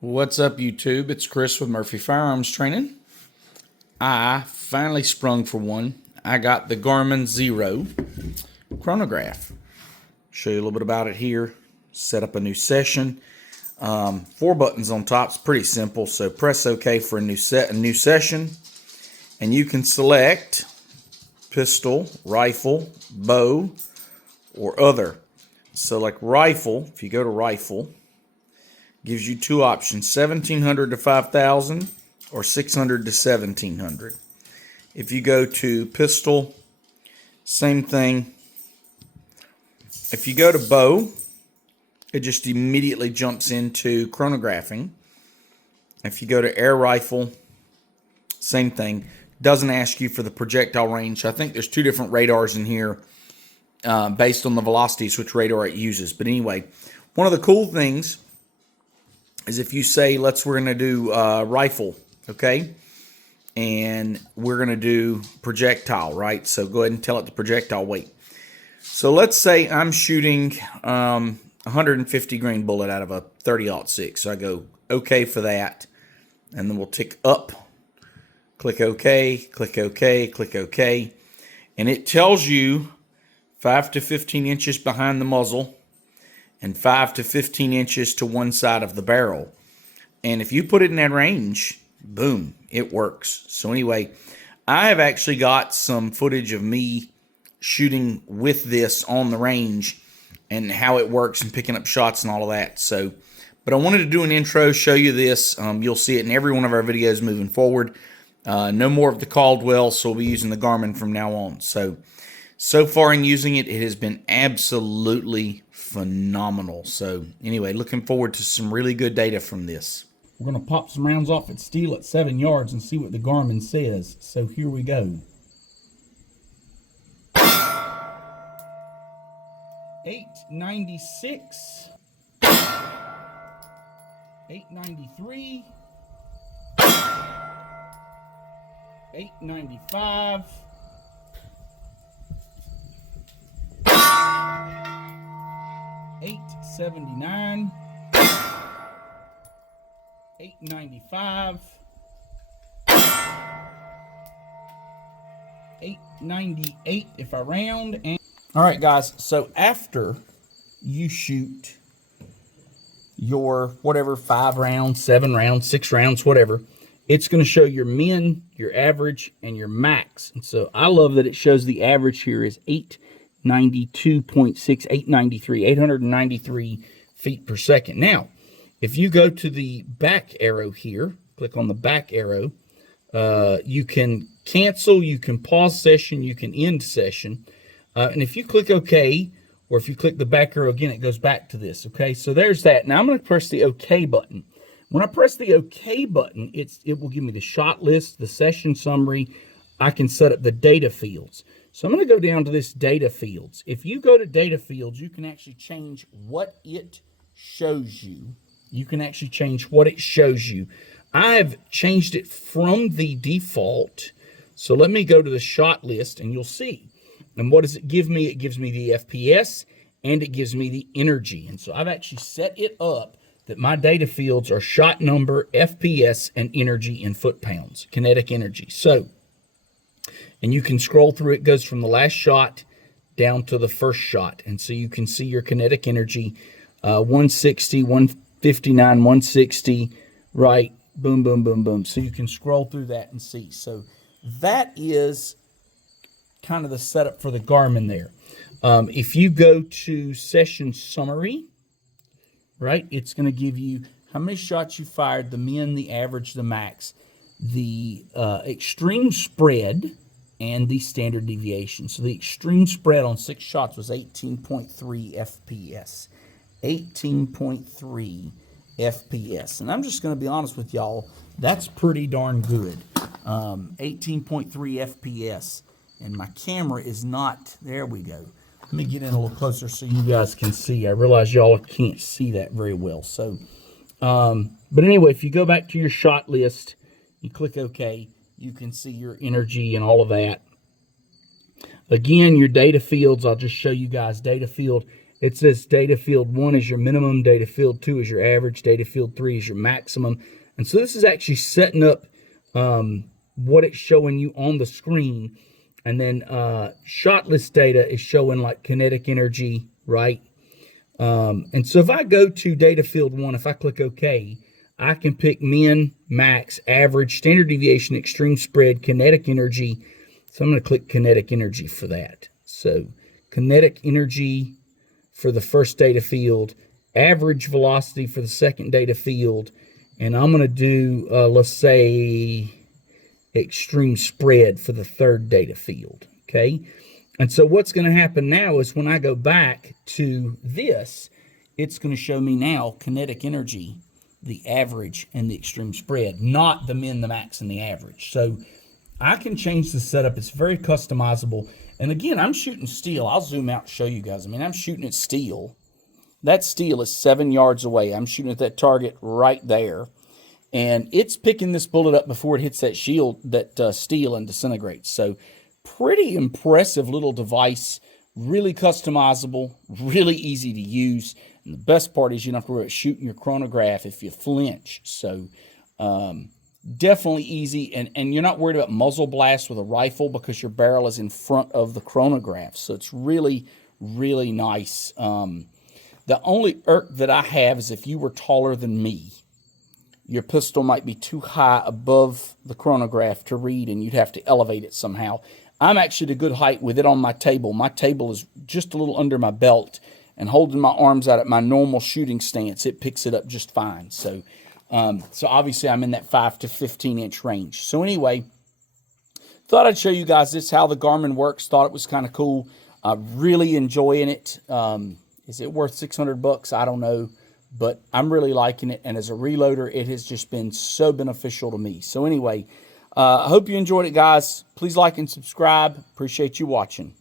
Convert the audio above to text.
What's up, YouTube? It's Chris with Murphy Firearms Training. I finally sprung for one. I got the Garmin Zero chronograph. Show you a little bit about it here. Set up a new session. 4 buttons on top. It's pretty simple. So press OK for a new session, and you can select pistol, rifle, bow, or other. So like rifle, if you go to rifle, gives you 2 options, 1700 to 5000 or 600 to 1700. If you go to pistol, same thing. If you go to bow, it just immediately jumps into chronographing. If you go to air rifle, same thing. Doesn't ask you for the projectile range. I think there's 2 different radars in here based on the velocities which radar it uses. But anyway, one of the cool things is if you say, we're going to do rifle, okay? And we're going to do projectile, right? So go ahead and tell it the projectile weight. So let's say I'm shooting 150 grain bullet out of a 30-06. So I go okay for that. And then we'll tick up. Click OK, click OK, click OK. And it tells you 5 to 15 inches behind the muzzle and 5 to 15 inches to one side of the barrel. And if you put it in that range, boom, it works. So anyway, I have actually got some footage of me shooting with this on the range and how it works and picking up shots and all of that. So, but I wanted to do an intro, show you this. You'll see it in every one of our videos moving forward. No more of the Caldwell, so we'll be using the Garmin from now on. So far in using it, it has been absolutely phenomenal. So anyway, looking forward to some really good data from this. We're going to pop some rounds off at steel at 7 yards and see what the Garmin says. So here we go. 896, 893, 895, 879, 895, 898 if I round. And all right, guys, so after you shoot your whatever 5 rounds, 7 rounds, 6 rounds, whatever, it's going to show your min, your average, and your max. And so I love that it shows the average here is 892.6, 893, 893 feet per second. Now, if you go to the back arrow here, click on the back arrow, you can cancel, you can pause session, you can end session. And if you click OK, or if you click the back arrow again, it goes back to this, okay? So there's that. Now I'm going to press the OK button. When I press the OK button, it will give me the shot list, the session summary. I can set up the data fields. So I'm going to go down to this data fields. If you go to data fields, you can actually change what it shows you. You can actually change what it shows you. I've changed it from the default. So let me go to the shot list and you'll see. And what does it give me? It gives me the FPS and it gives me the energy. And so I've actually set it up that my data fields are shot number, FPS, and energy in foot-pounds, kinetic energy. So, and you can scroll through, it goes from the last shot down to the first shot. And so you can see your kinetic energy, 160, 159, 160, right? Boom, boom, boom, boom. So you can scroll through that and see. So that is kind of the setup for the Garmin there. If you go to session summary, right, it's going to give you how many shots you fired, the min, the average, the max, the extreme spread, and the standard deviation. So the extreme spread on 6 shots was 18.3 FPS. 18.3 FPS. And I'm just going to be honest with y'all, that's pretty darn good. 18.3 FPS. And my camera is not, there we go. Let me get in a little closer so you guys can see. I realize y'all can't see that very well. So, but anyway, if you go back to your shot list, you click OK, you can see your energy and all of that. Again, your data fields, I'll just show you guys data field it says data field 1 is your minimum, data field 2 is your average, data field 3 is your maximum. And so this is actually setting up what it's showing you on the screen. And then shot list data is showing like kinetic energy, right? And so if I go to data field 1, if I click OK, I can pick min, max, average, standard deviation, extreme spread, kinetic energy. So I'm going to click kinetic energy for that. So kinetic energy for the first data field, average velocity for the second data field, and I'm going to do, let's say, extreme spread for the third data field, okay? And so what's going to happen now is when I go back to this, it's going to show me now kinetic energy, the average, and the extreme spread, not the min, the max, and the average. So I can change the setup. It's very customizable. And again, I'm shooting steel. I'll zoom out and show you guys. I mean, I'm shooting at steel. That steel is 7 yards away. I'm shooting at that target right there. And it's picking this bullet up before it hits that shield, that steel, and disintegrates. So pretty impressive little device. Really customizable. Really easy to use. And the best part is you don't have to worry about shooting your chronograph if you flinch. So definitely easy, and you're not worried about muzzle blast with a rifle because your barrel is in front of the chronograph. So it's really, really nice. The only irk that I have is if you were taller than me, your pistol might be too high above the chronograph to read, and you'd have to elevate it somehow. I'm actually at a good height with it on my table. My table is just a little under my belt, and holding my arms out at my normal shooting stance, it picks it up just fine. So obviously I'm in that 5 to 15 inch range. So anyway, thought I'd show you guys this, how the Garmin works. Thought it was kind of cool. Really enjoying it. Is it worth 600 bucks? I don't know, but I'm really liking it. And as a reloader, it has just been so beneficial to me. So anyway, I hope you enjoyed it, guys. Please like and subscribe. Appreciate you watching.